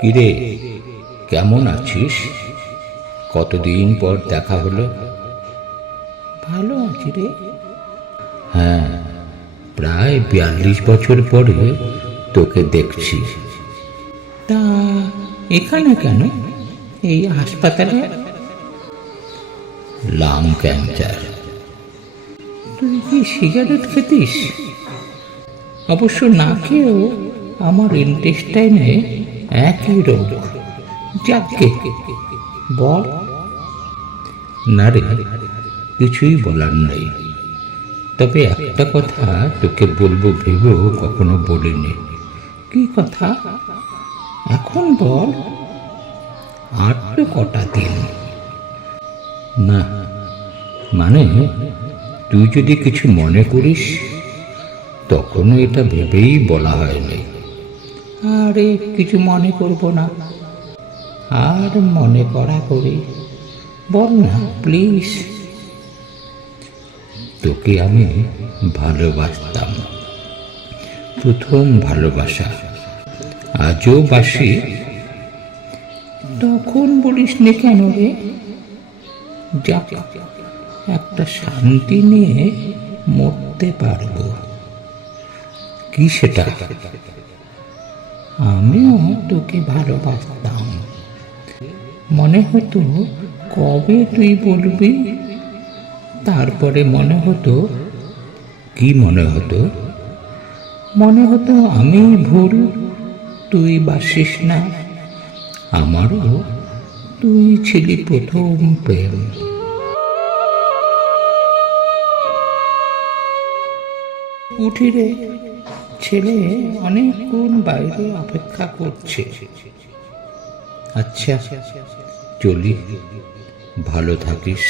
কিরে কেমন আছিস? কতদিন পর দেখা হলো? ভালো আছি রে। হ্যাঁ প্রায় বিয়াল্লিশ বছর পরে তোকে দেখছি। তা এখানে কেন? এই হাসপাতালে? Lung cancer. তুই কি সিগারেট খেতিস? অবশ্য না খেয়েও আমার ইন্টেস্টাইনে একই রোগ। যাকে বল? না রে, কিছুই বলার নাই। তবে একটা কথা তোকে বলব, ভেবেও কখনো বলিনি। কি কথা? এখন বল। আর তো কটা দিন। না মানে তুই যদি কিছু মনে করিস, তখনও এটা ভেবেই বলা হয়নি। আরে কিছু মনে করব না। আর মনে করা করি। বল না প্লিজ তোকে আমি ভালোবাসতাম। প্রথম ভালোবাসা। আজও বাসি। তখন বলিস নি কেন রে? যাক একটা শান্তি নিয়ে মরতে পারব। কি সেটা? আমিও তোকে ভালোবাসতাম। মনে হতো, কবে তুই বলবি? তারপরে মনে হতো, কি মনে হতো? মনে হতো, আমি ভুল, তুই বাসিস না। আমারও তুই ছিলি প্রথম প্রেম। উঠি রে ছেলে অনেকক্ষণ বাইরে অপেক্ষা করছে। আচ্ছা চলি। ভালো থাকিস।